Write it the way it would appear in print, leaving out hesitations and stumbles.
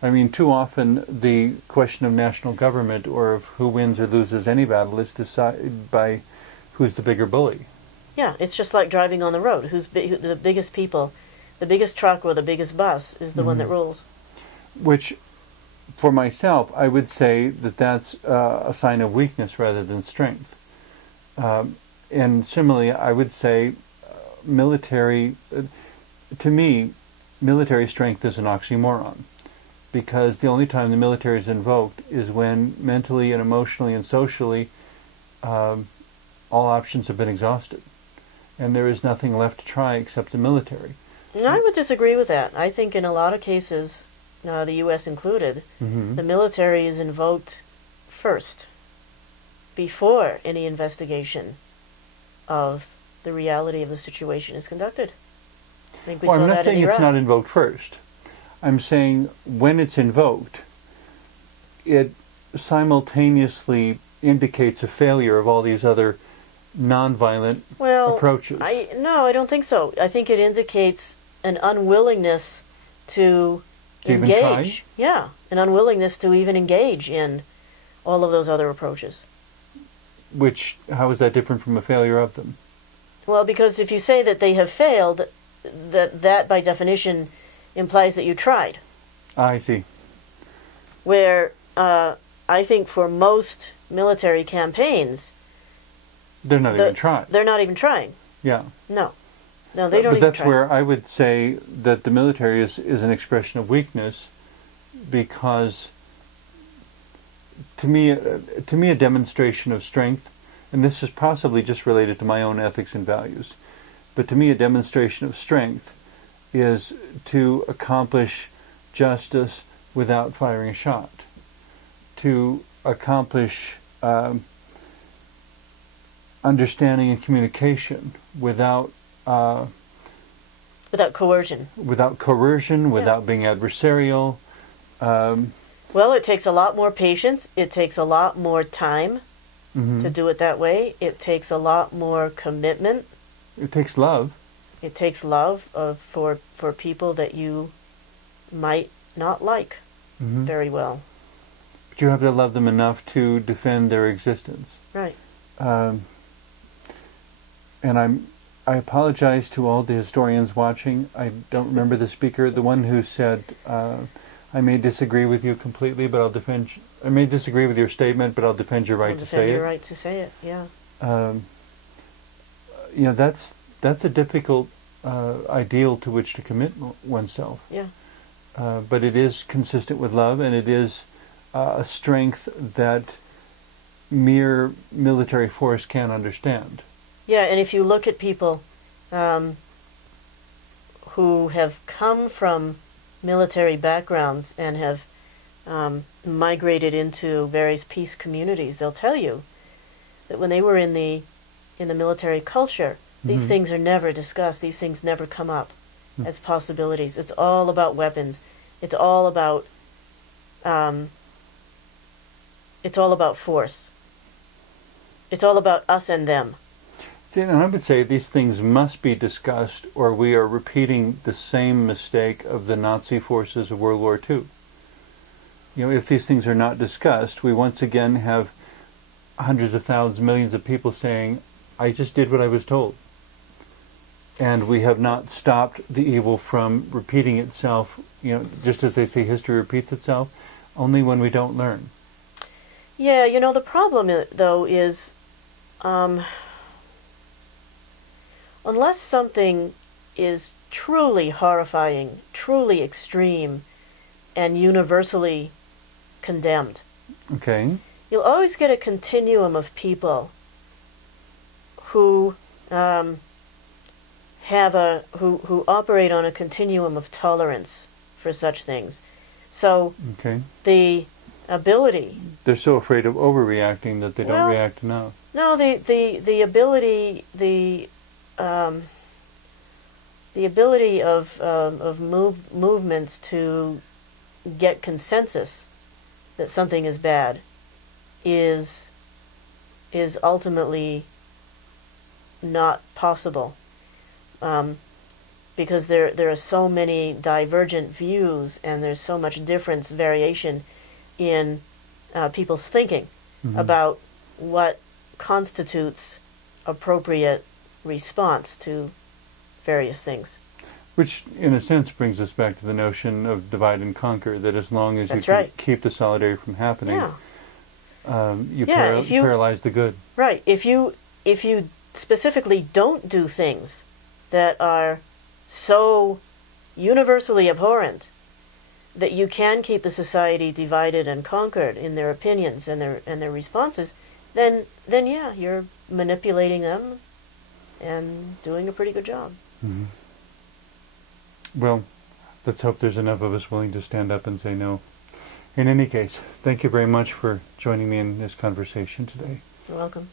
I mean, too often the question of national government or of who wins or loses any battle is decided by who's the bigger bully. Yeah, it's just like driving on the road. The biggest people, the biggest truck or the biggest bus is the one that rules. Which, for myself, I would say that that's a sign of weakness rather than strength. And similarly, I would say military, to me, military strength is an oxymoron. Because the only time the military is invoked is when mentally and emotionally and socially all options have been exhausted. And there is nothing left to try except the military. And I would disagree with that. I think in a lot of cases, the U.S. included, the military is invoked first, before any investigation of the reality of the situation is conducted. I think we saw I'm not that saying in Iraq. it's not invoked first. I'm saying when it's invoked, it simultaneously indicates a failure of all these other nonviolent approaches. No, I don't think so. I think it indicates an unwillingness to engage. Even try? Yeah, an unwillingness to even engage in all of those other approaches. Which, how is that different from a failure of them? Well, because if you say that they have failed, that by definition implies that you tried. I see. Where I think for most military campaigns, they're not even trying. They're not even trying. Yeah. No, they don't even try. But that's where I would say that the military is an expression of weakness, because to me a demonstration of strength, and this is possibly just related to my own ethics and values, but to me a demonstration of strength is to accomplish justice without firing a shot, to accomplish understanding and communication without coercion. Without coercion, without being adversarial. Well, it takes a lot more patience. It takes a lot more time to do it that way. It takes a lot more commitment. It takes love. It takes love for people that you might not like very well. But you have to love them enough to defend their existence. Right. And I apologize to all the historians watching. I don't remember the speaker, the one who said, I may disagree with you completely, but I'll defend you. I may disagree with your statement, but I'll defend your right to say it. Defend your right to say it, yeah. That's a difficult ideal to which to commit oneself. Yeah. But it is consistent with love, and it is a strength that mere military force can't understand. Yeah, and if you look at people who have come from military backgrounds and have migrated into various peace communities, they'll tell you that when they were in the military culture, these things are never discussed. These things never come up as possibilities. It's all about weapons. It's all about force. It's all about us and them. See, and I would say these things must be discussed, or we are repeating the same mistake of the Nazi forces of World War II. If these things are not discussed, we once again have hundreds of thousands, millions of people saying, I just did what I was told. And we have not stopped the evil from repeating itself, just as they say history repeats itself, only when we don't learn. Yeah, the problem, though, is unless something is truly horrifying, truly extreme, and universally condemned, you'll always get a continuum of people who who operate on a continuum of tolerance for such things. So the ability, they're so afraid of overreacting that they don't react enough. No, the ability of movements to get consensus that something is bad is ultimately not possible. because there are so many divergent views, and there's so much difference, variation in people's thinking about what constitutes appropriate response to various things. Which, in a sense, brings us back to the notion of divide and conquer, that as long as you can keep the solidarity from happening, you paralyze the good. Right. If you specifically don't do things that are so universally abhorrent that you can keep the society divided and conquered in their opinions and their responses, then yeah, you're manipulating them and doing a pretty good job. Mm-hmm. Well, let's hope there's enough of us willing to stand up and say no. In any case, thank you very much for joining me in this conversation today. You're welcome.